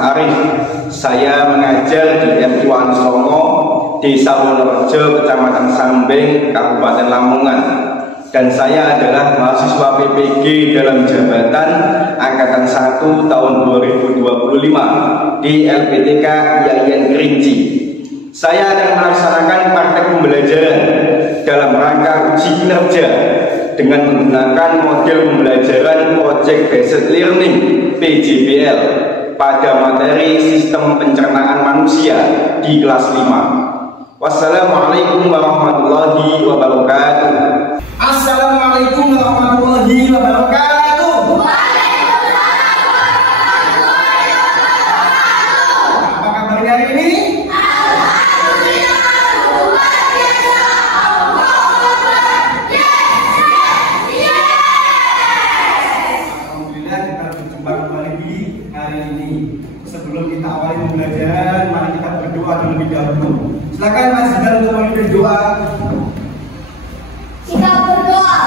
Arif. Saya mengajar di MTN Songo, Desa Wonorejo, Kecamatan Sambeng, Kabupaten Lamongan. Dan saya adalah mahasiswa PPG dalam jabatan Angkatan 1 tahun 2025 di LPTK Yayan Kerinci. Saya akan melaksanakan praktek pembelajaran dalam rangka uji kinerja dengan menggunakan model pembelajaran Project Based Learning (PJBL) pada materi Sistem Pencernaan Manusia di kelas 5. Wassalamualaikum warahmatullahi wabarakatuh. Assalamualaikum warahmatullahi wabarakatuh. Waalaikumsalam warahmatullahi wabarakatuh. Apa kabarnya hari ini? Alhamdulillah, luar biasa. Allahu Akbar. Yes. Alhamdulillah kita berjumpa kembali di hari ini. Sebelum kita awali pembelajaran, mari kita berdoa terlebih dahulu. Silakan Mas Zidar untuk memimpin doa. Kita berdoa.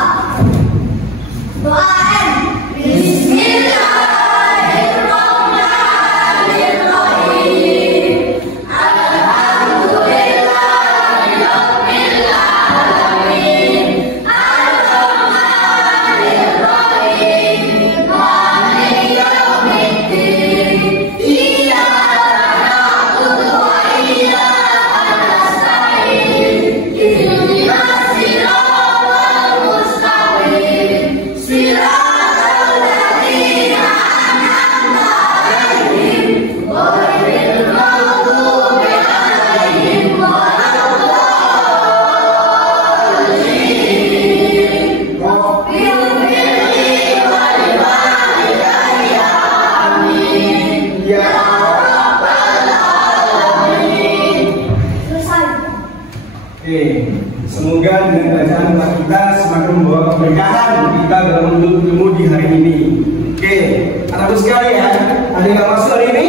Doa N. Bismillahirrahmanirrahim. Alhamdulillahirabbil alamin. Ar-Rahmanir-Rahim. Maliki yaumiddin. Iyyaka na'budu wa iyyaka nasta'in. Ihdinas siratal mustaqim. Siratal ladzina an'amta 'alaihim ghairil maghdubi 'alaihim waladdallin. Rabbighfirli wa liwalidayya. Amin. Ya. Rabbal alamin. Selesai. Semoga dengan bacaan doa kita semakin membawa keberkahan kita dalam menuntut ilmu di hari ini. Anak-anak sekalian, ada yang masuk hari ini?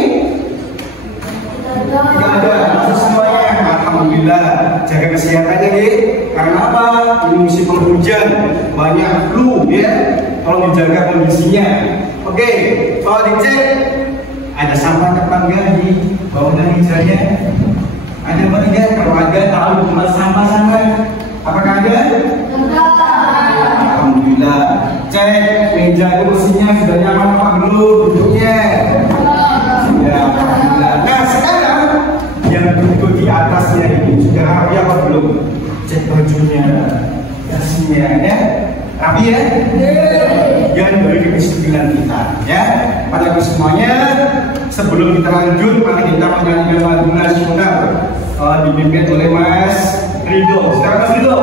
Tidak ada, masuk semuanya. Alhamdulillah. Jaga kesehatannya, karena apa? Ini musim penghujan, banyak flu, ya. Tolong dijaga kondisinya. Kalau dicek ada sampah apa enggak di bawah dan hijaunya? Ada apa tidak? Kalau ada, tahu tempat sampah sana. Apakah ada? Alhamdulillah. Cek meja kursinya sudah nyaman apa belum duduknya? Ya, alhamdulillah. Nah sekarang yang duduk di atasnya ini sudah rapi apa belum? Cek bajunya, dasinya, ya. Rapi ya? Jangan beri kedisiplinan kita, ya. Pada semuanya, sebelum kita lanjut, mari kita menyanyikan lagu nasional dipimpin oleh Mas Ridho. Silakan Mas Ridho.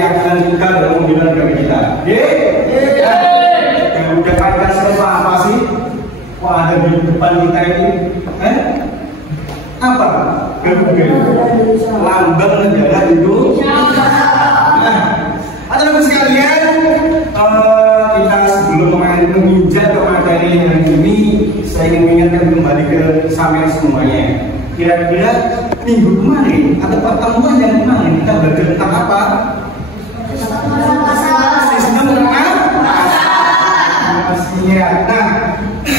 keyakinan kita dalam membela negara kita. Yang udah kalian semua apa sih? Kok ada di depan kita ini? Apa? Garuda. Lambang negara Indonesia. Nah, anak-anak sekalian, kita sebelum menginjak ke materi hari ini, saya ingin mengingatkan kembali ke sampean semuanya. Kira-kira minggu kemarin atau pertemuan yang kemarin kita belajar tentang apa? Sistem pengawasannya. Nah,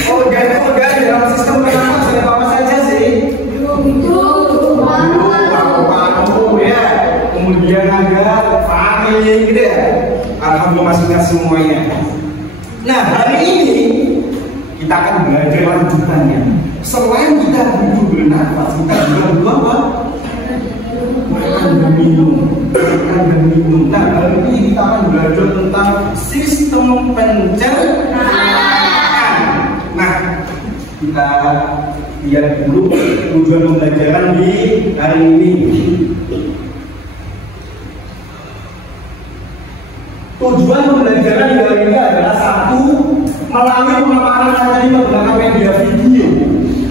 organ di dalam sistem pengawasan ada apa saja sih? Paru-paru ya, kemudian ada fase keliling gitu ya. Alhamdulillah masih ingat semuanya. Nah, hari ini kita akan belajar lanjutannya. Selain kita butuh bernafas, kita juga butuh apa? Makan dan minum. Makan dan minum. Nah, hari ini kita akan belajar tentang sistem pencernaan. Nah, kita lihat dulu tujuan pembelajaran di hari ini. Tujuan pembelajaran di hari ini adalah satu, melalui pemaparan materi menggunakan media video,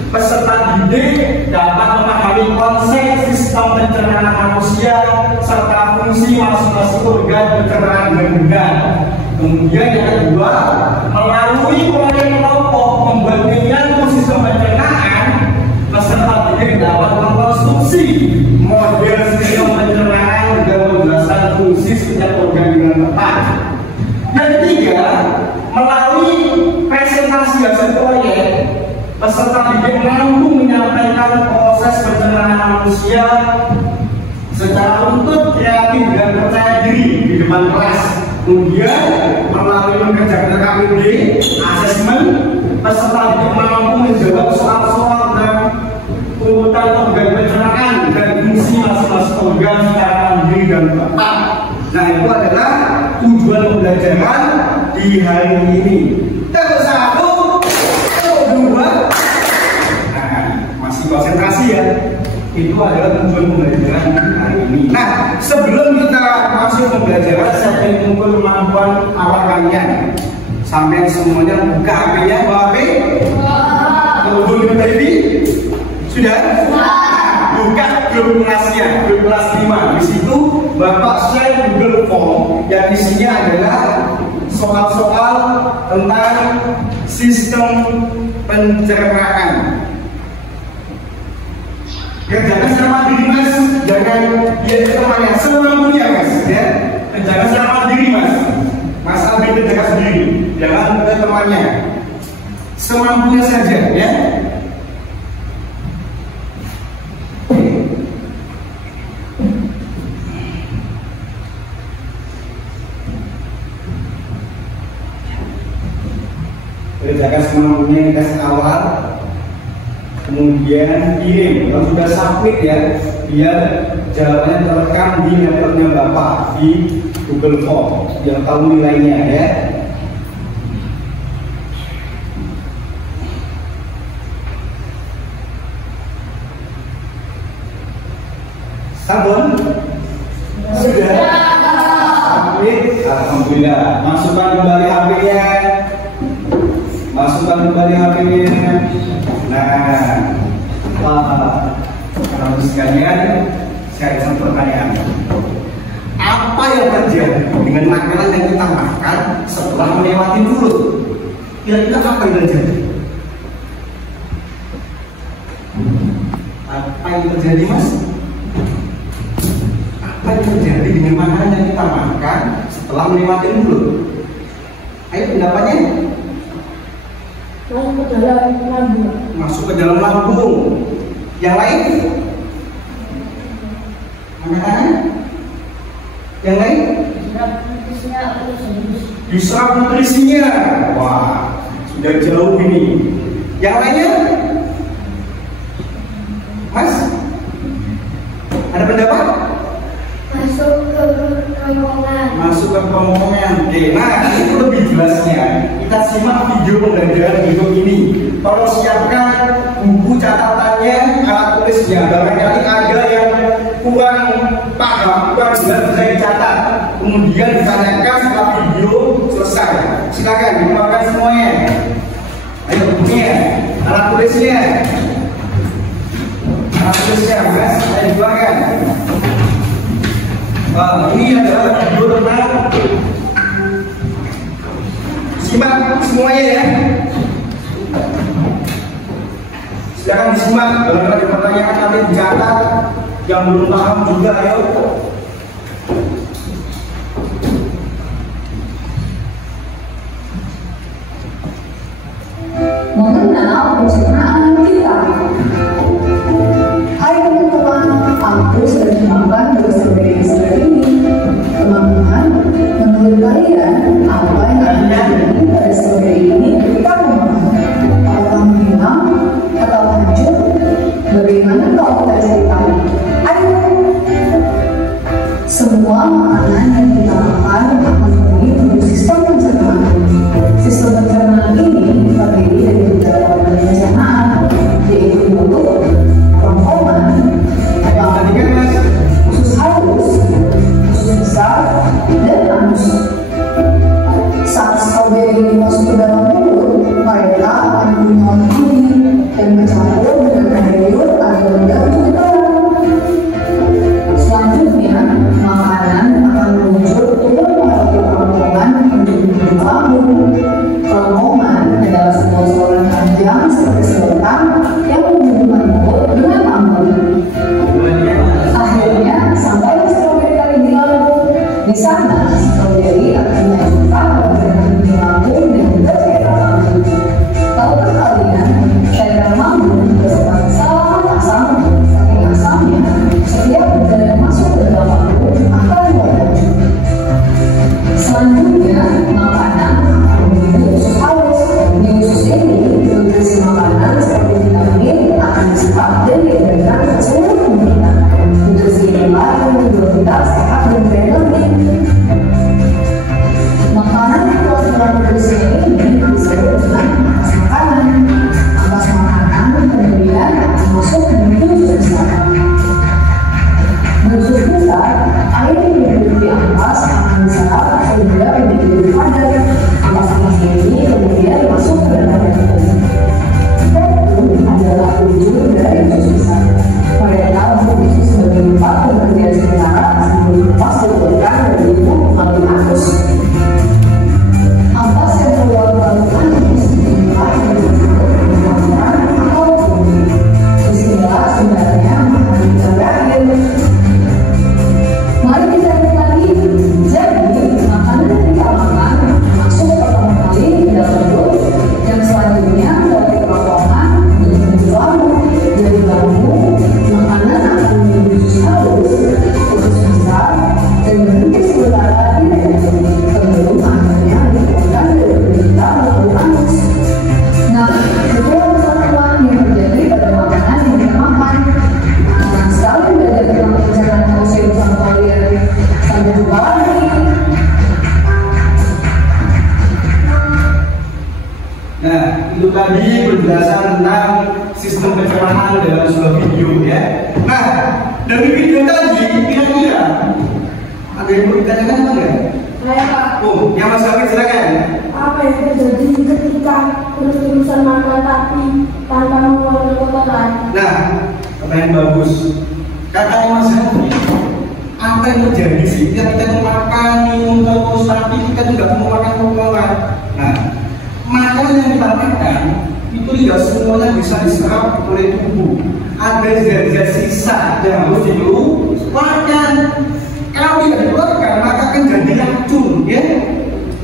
peserta didik dapat memahami konsep sistem pencernaan manusia serta fungsi masing-masing organ pencernaan dan benda. Kemudian yang kedua, melalui proyek kelompok membuat menyangkut sistem pencernaan, peserta didik dapat mengkonstruksi model sistem pencernaan dan menjelaskan fungsi setiap organ dengan tepat. Yang ketiga, melalui presentasi hasil proyek, peserta didik mampu menyampaikan proses pencernaan manusia secara utuh, kreatif dan percaya diri di depan kelas. Kemudian melalui mengerjakan KPD, asesmen, peserta didik mampu menjawab soal-soal dan urutan organ pencernaan dan fungsi masing-masing organ secara mandiri dan tepat. Nah, itu adalah tujuan pembelajaran di hari ini. Yang satu, dua, nah, masih konsentrasi ya. Itu adalah tujuan pembelajaran hari ini. Nah, sebelum kita masuk pembelajaran, saya ingin mengukur kemampuan awal kalian. Sampai semuanya buka HP-nya, bawa HP. Mengukur ke TV. Sudah? Buka grup kelasnya, grup kelas 5. Di situ Bapak share Google Form yang isinya adalah soal-soal tentang sistem pencernaan. Kerjakan secara mandiri mas, jangan dia temannya semampunya mas, ya. Kerjakan secara mandiri mas, mas ambil kerjakan sendiri, jangan ke temannya, semampunya saja, ya. Kerjakan semampunya di tes awal, kemudian kirim. Kalau sudah submit ya, biar jawabannya terekam di laptopnya Bapak di Google Form, biar tahu nilainya ya. Sabun? Sudah? Submit? Alhamdulillah. Masukkan kembali HP-nya. Masukkan kembali HP-nya. Nah, kalau sekalian, saya ada satu pertanyaan. Apa yang terjadi dengan makanan yang kita makan setelah melewati mulut? Kira-kira apa yang terjadi? Apa yang terjadi, Mas? Apa yang terjadi dengan makanan yang kita makan setelah melewati mulut? Ayo pendapatnya. Masuk ke dalam lambung. Masuk ke dalam lambung. Yang lain? Mana? Yang lain? Diserap nutrisinya. Wah, sudah jauh ini. Yang lainnya? Mas? Ada pendapat? Masuk ke kerongkongan. Masuk ke kerongkongan. Oke, nah itu lebih jelasnya. Kita simak video pembelajaran berikut ini. Tolong siapkan buku catatannya, alat tulisnya. Barangkali ada yang kurang paham, kurang jelas bisa dicatat. Kemudian ditanyakan setelah video selesai. Silakan dikeluarkan semuanya. Ayo bukunya, alat tulisnya. Alat tulisnya, Mas, ayo dikeluarkan. Ini adalah video tentang, simak semuanya ya. Silakan disimak. Kalau ada pertanyaan nanti dicatat. Yang belum paham juga ayo. Mengenal pencernaan kita. Hai teman-teman, aku sudah melakukan tugas ini. Teman-teman kita ceritakan. Ayo. Semua makanan yang kita makan memenuhi sistem pencernaan. Sistem pencernaan ini terdiri dari beberapa organ pencernaan, yaitu mulut, kerongkongan, usus halus, usus besar, dan anus. Saat stroberi ini masuk ke dalam mulut, mereka akan punya gurih dan bercampur dengan air atau mengganggu dalam. Selanjutnya, makanan akan meluncur ke dalam kerongkongan untuk dihirup lambung. Kerongkongan adalah sebuah saluran panjang seperti sedotan yang menghubungkan mulut dengan lambung. Akhirnya sampai ke stroberi kali di lambung. Di sana, stroberi akan menyatukan organ di lambung dan juga cairan lambung. Tahukah kalian, cairan lambung bersifat sangat asam. Saking asamnya, setiap udara yang masuk ke dalam lambung akan meledak. Selanjutnya, makanan akan menuju usus halus. Di usus ini, nutrisi makanan seperti vitamin akan diserap dan diedarkan ke seluruh tubuh. Nutrisi inilah yang membuat kita sehat dan energi. Makanan yang keluar dalam nutrisi ini disebut dengan ampas makanan. Ampas makanan kemudian akan masuk menuju usus besar. Di usus besar, air yang hidup di ampas akan diserap sehingga menjadi padat. Ampas-ampas ini kemudian masuk ke dalam jantung. Jantung adalah ujung dari usus besar. Mereka berfungsi sebagai tempat pengerjaan sementara sebelum lepas dikeluarkan dari tubuh melalui anus. Ampas yang keluar melalui anus dimulai dari makanan atau bumi. Disinilah sebenarnya makanan kita berakhir. Mari kita lihat lagi. Jadi makanan yang kita makan masuk pertama kali ke dalam mulut, yang selanjutnya dari kerongkongan menuju lambung. Dari lambung, makanan akan menuju usus halus, usus besar, dan berhenti sementara di jantung sebelum akhirnya dikeluarkan dari tubuh kita melalui anus. Nah, itulah kesatuan yang terjadi pada makanan yang kita makan. Senang sekali belajar tentang pencernaan manusia bersama kalian. Sampai jumpa lagi. Nah, itu tadi penjelasan tentang sistem pencernaan dalam sebuah video ya. Nah, dari video tadi kira-kira ada yang mau ditanyakan apa enggak? Saya Pak, Oh, yang Mas Hafid silakan. apa yang terjadi ketika terus-terusan makan tapi tanpa mengeluarkan kotoran? Nah, pertanyaan bagus. Kata Mas Hafid, apa yang terjadi sih? Kita makan, minum terus tapi kita tidak mengeluarkan kotoran. Nah, makanan yang kita makan itu tidak semuanya bisa diserap oleh tubuh. Ada zat-zat sisa yang harus dikeluarkan. Kalau tidak dikeluarkan, maka akan jadi racun, ya.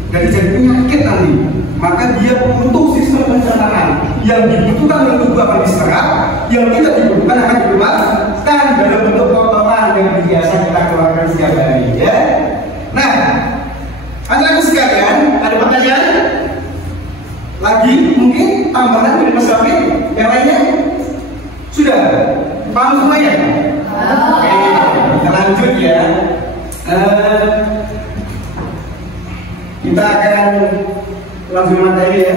Jadi penyakit nanti. Maka dia butuh sistem pencernaan. Yang dibutuhkan oleh tubuh akan diserap, yang tidak dibutuhkan akan dikeluarkan dalam bentuk kotoran yang biasa kita keluarkan setiap hari, ya. Nah, anak-anak sekalian, ada pertanyaan? Lagi mungkin tambahan dari Mas Hafid yang lainnya? Sudah paham semuanya? Oke, kita lanjut ya. Kita akan langsung materi ya.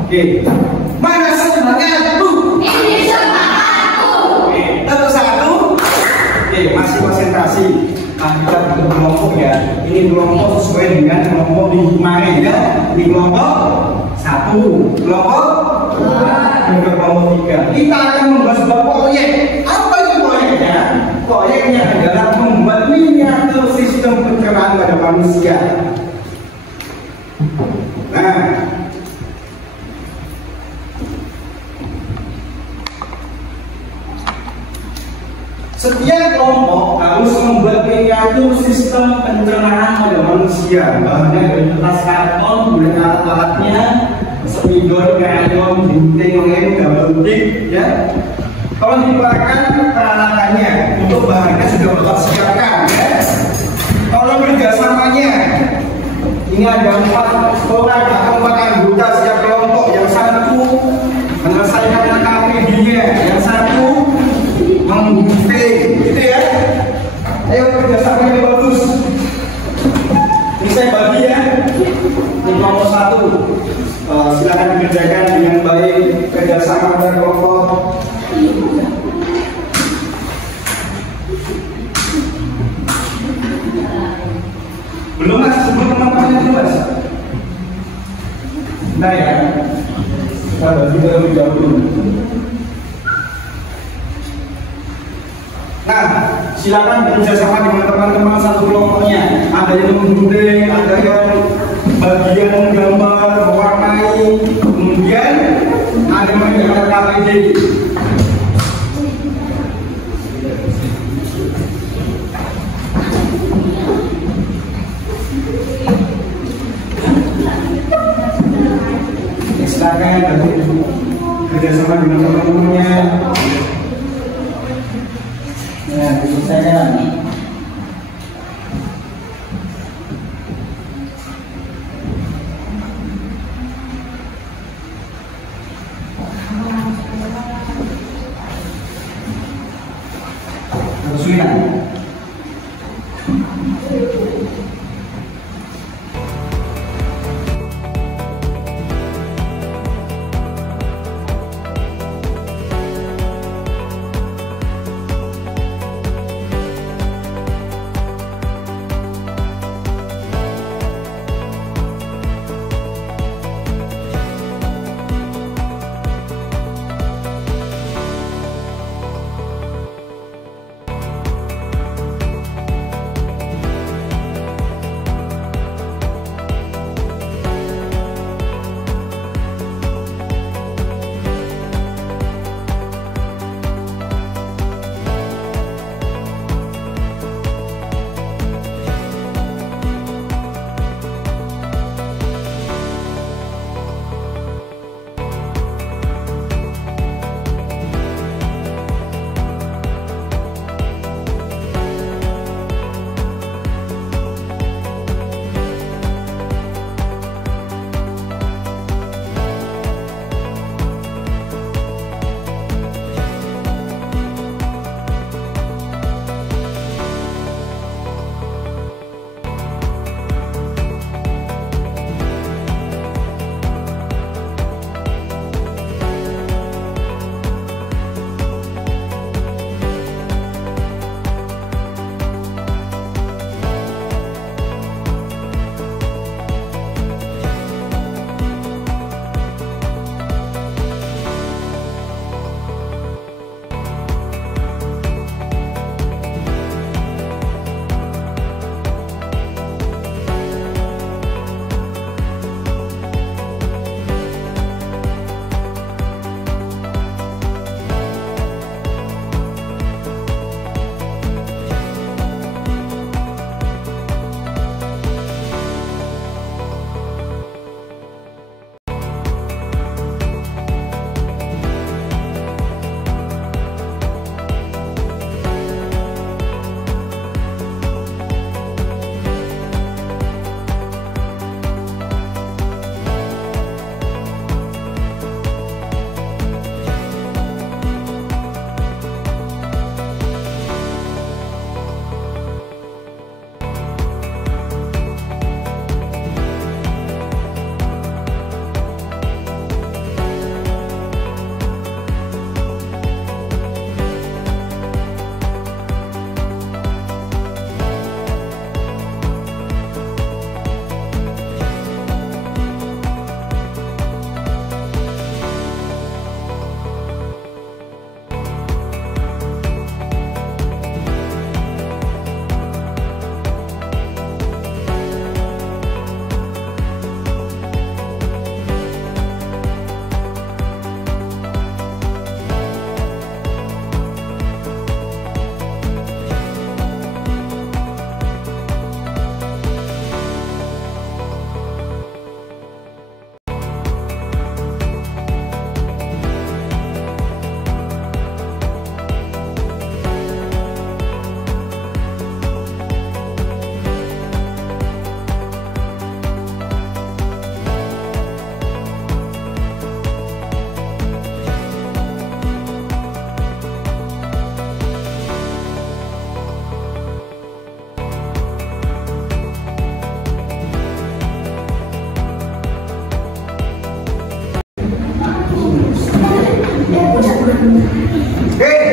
Oke, mana semangatku? Ini semangatku. Oke, satu. Oke, masih konsentrasi. Nah, kita bentuk kelompok ya. Ini kelompok sesuai dengan kelompok di kemarin ya. Ini kelompok 1, kelompok 2, dan kelompok 3. Kita akan membahas sebuah proyek. Apa itu proyeknya? Proyeknya adalah membuat miniatur sistem pencernaan pada manusia. Nah, setiap kelompok harus membuat miniatur sistem pencernaan pada manusia. Bahannya dari kertas karton, kemudian alat-alatnya, spidol, krayon, gunting, lem, double stick, ya. Kalau dikeluarkan peralatannya, untuk bahannya sudah Bapak siapkan, ya. Kalau kerjasamanya, ini ada 4 orang atau 4 anggota setiap kelompok. Yang satu menyelesaikan KPD-nya, yang satu kita ya. Kita bagi terlebih dahulu. Nah, silakan bekerjasama dengan teman-teman satu kelompoknya. Ada yang menggunting, ada yang bagian menggambar, mewarnai, kemudian ada yang mengerjakan KPD. Silakan kerjasama dengan teman-temannya. Ya, bisa saja. Terus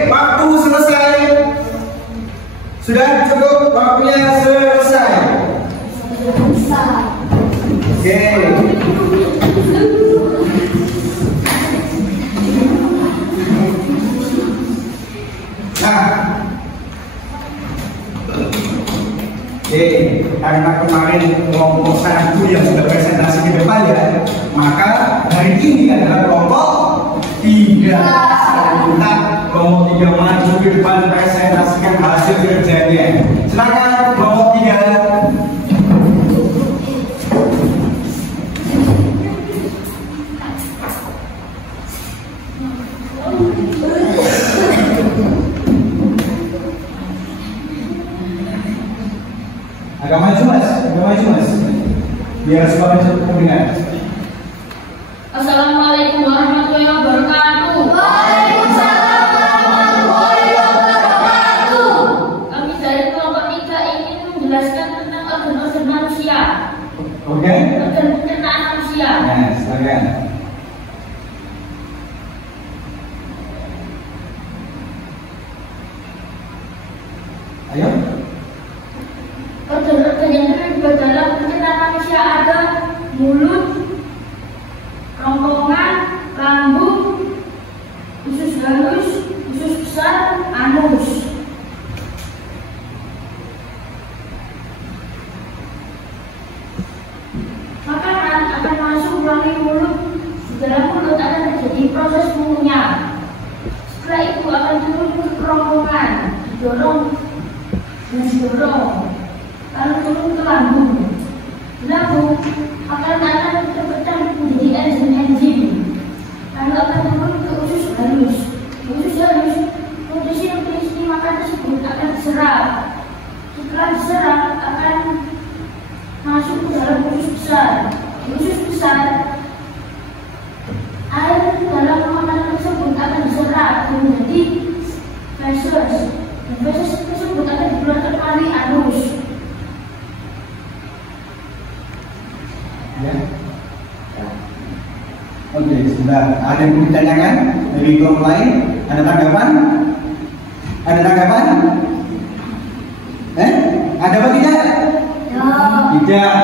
Waktu selesai. Sudah cukup, waktunya selesai. Oke. Nah, karena kemarin kelompok 1 yang sudah presentasi ke depan ya, maka hari ini adalah kelompok 3. Nah, kelompok 3 maju ke depan presentasikan hasil kerjanya. Silakan kelompok 3. Agak maju mas, biar suara cukup mendengar. Assalamualaikum warahmatullahi wabarakatuh. Waalaikumsalam warahmatullahi wabarakatuh. Kami dari kelompok 3 ingin menjelaskan tentang organ-organ manusia. Oke. Organ pencernaan manusia. Nah, silakan. Ayo. Organ-organ yang terlibat dalam pencernaan manusia ada mulut, rongkongan, lambung, usus halus, usus besar, anus. Makanan akan masuk melalui mulut. Di dalam mulut akan terjadi proses mengunyah. Setelah itu akan turun ke rongkongan, didorong dan didorong, lalu turun ke lambung. Lambung akan terpecah menjadi enzim-enzim, lalu akan turun ke usus halus. Usus halus, nutrisi makan tersebut akan diserap. Setelah diserap akan masuk ke dalam usus besar. Di usus besar, air dalam makanan tersebut akan diserap menjadi feses. Dan feses tersebut akan dikeluarkan melalui anus. Ya. Oke, sebentar. Ada yang mau ditanyakan dari kelompok lain? Ada tanggapan? Ada tanggapan? Ada apa tidak? Tidak.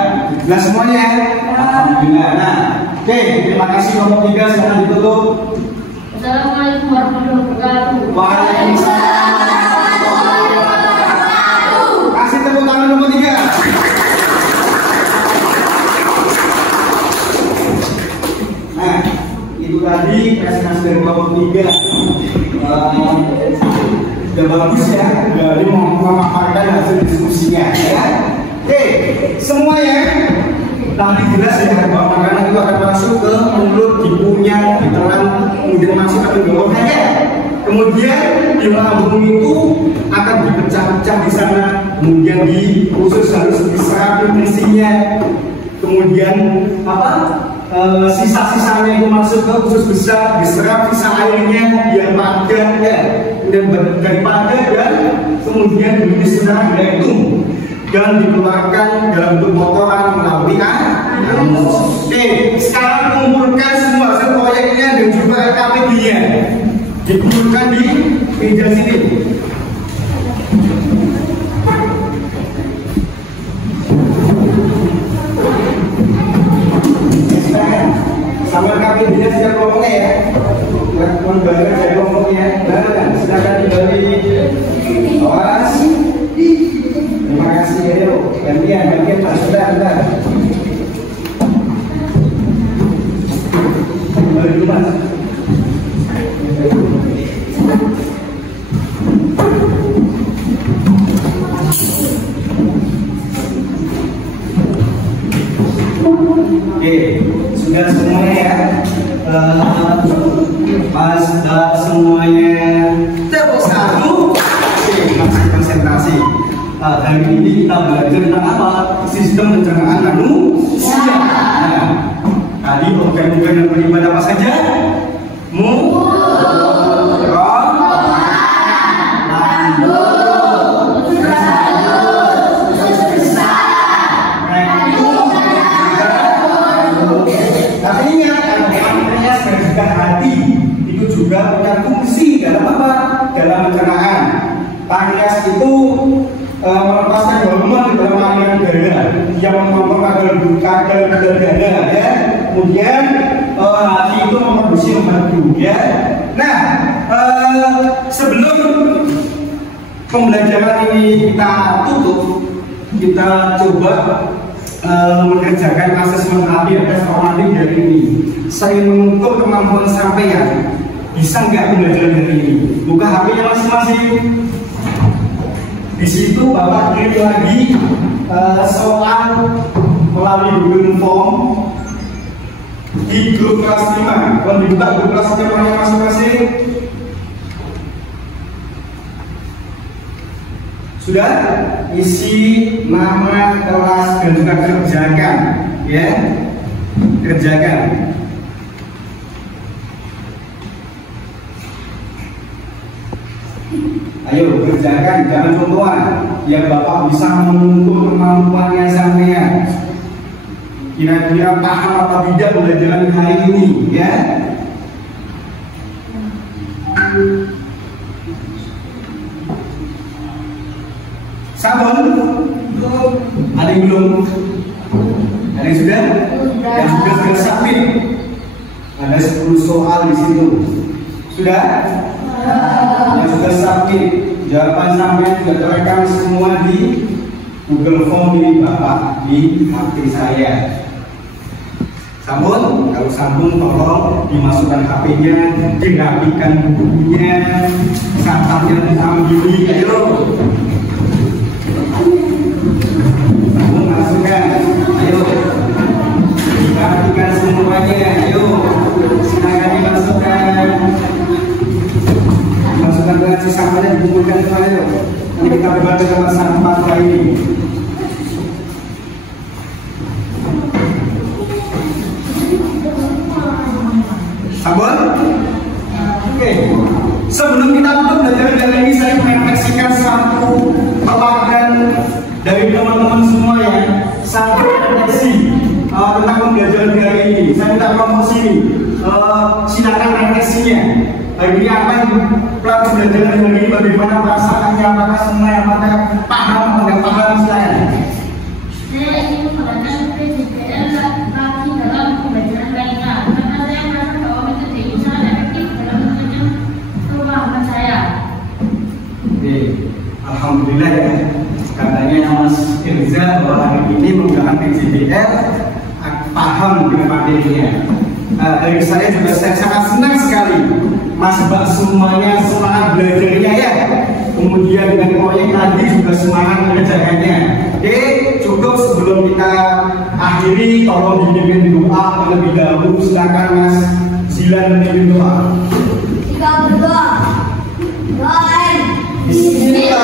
Jelas semuanya ya? Alhamdulillah. Nah, oke, terima kasih kelompok 3. Sekarang ditutup. Assalamualaikum warahmatullahi wabarakatuh. Waalaikumsalam. Kasih tepuk tangan kelompok 3. Nah, itu tadi presentasi dari kelompok 3. Sudah bagus ya, dari memaparkan hasil diskusinya ya. Oke, semuanya tadi jelas ya bahwa makanan itu akan masuk ke mulut, dikunyah, ditelan, kemudian masuk ke tenggorokan ya. Kemudian di lambung itu akan dipecah-pecah di sana, kemudian di usus halus diserap nutrisinya, kemudian sisa-sisanya itu masuk ke usus besar, diserap sisa airnya biar padat ya, kemudian dari padat dan kemudian diulis secara direktum dan dikeluarkan dalam bentuk kotoran melalui anus. Oke, sekarang kumpulkan semua hasil proyeknya dan juga RKPD-nya, dikumpulkan di meja sini. Sama RKPD-nya sudah kelompoknya ya, membanggakan dari kelompoknya. Nah, silakan kembali awas. Terima kasih ya, gantian Pak. Sudah. Kembali dulu Mas. Oke, sudah semuanya ya. Pas semuanya tepuk satu. Oke, masih konsentrasi. Hari ini kita belajar tentang apa? Sistem pencernaan manusia. Nah, tadi organ-organ yang terlibat apa saja? Mulut, lambung, usus besar, rektum, tapi ingat, pankreas dan juga hati itu juga punya fungsi dalam apa? Dalam pencernaan. Pankreas itu melepaskan hormon di dalam aliran darah yang mengontrol kadar gula darah ya. Kemudian hati itu memproduksi madu ya. Nah, sebelum pembelajaran ini kita tutup, kita coba mengerjakan asesmen tes formatif dari ini. Saya mengukur kemampuan sampean, bisa nggak pembelajaran dari ini? Buka HP-nya masing-masing. Di situ Bapak kirim lagi soal melalui Google Form di grup kelas 5. Kalau dibuka grup kelas 5 masing-masing. Sudah isi nama kelas dan juga kerjakan, ya, kerjakan. Ayo kerjakan, jangan contohan. Biar Bapak bisa mengukur kemampuannya sampean. Kira-kira paham atau tidak pembelajaran hari ini, ya? Sabun? Ada yang belum? Ada yang sudah? Yang sudah submit. Ada 10 soal di situ. Sudah? Yang sudah submit. Jawaban sampai sudah terekam semua di Google Form milik Bapak di HP saya. Sabun? Kalau sabun tolong dimasukkan HP-nya, dirapikan bukunya, sampahnya diambil. Ayo. Masukkan, ayo diperhatikan semuanya, ayo silakan dimasukkan ke sampahnya, dikumpulkan semua, ayo nanti kita berbagi dengan sampah ini. Sabun? Oke. Sebelum kita tutup pelajaran kali ini, saya merefleksikan satu pelajaran dari teman-teman semua ya, satu refleksi tentang pembelajaran hari ini. Saya minta promosi nih, silakan refleksinya. Hari ini apa yang pelajaran hari ini, bagaimana perasaannya, apakah semua, apakah paham atau tidak paham, silakan. Saya ingin menggunakan PJBL lagi dalam pembelajaran lainnya, karena saya merasa bahwa metode ini sangat efektif dalam menunjang pemahaman saya. Oke, alhamdulillah ya. Katanya Mas Irza bahwa hari ini menggunakan PJBL paham dengan materinya. Dari saya juga saya sangat senang sekali Mas Mbak semuanya semangat belajarnya ya. Kemudian dengan proyek tadi juga semangat mengerjakannya. Oke, cukup sebelum kita akhiri tolong dipimpin doa terlebih dahulu. Silakan Mas Zilan memimpin doa. Kita berdoa. Doain. Bismillah.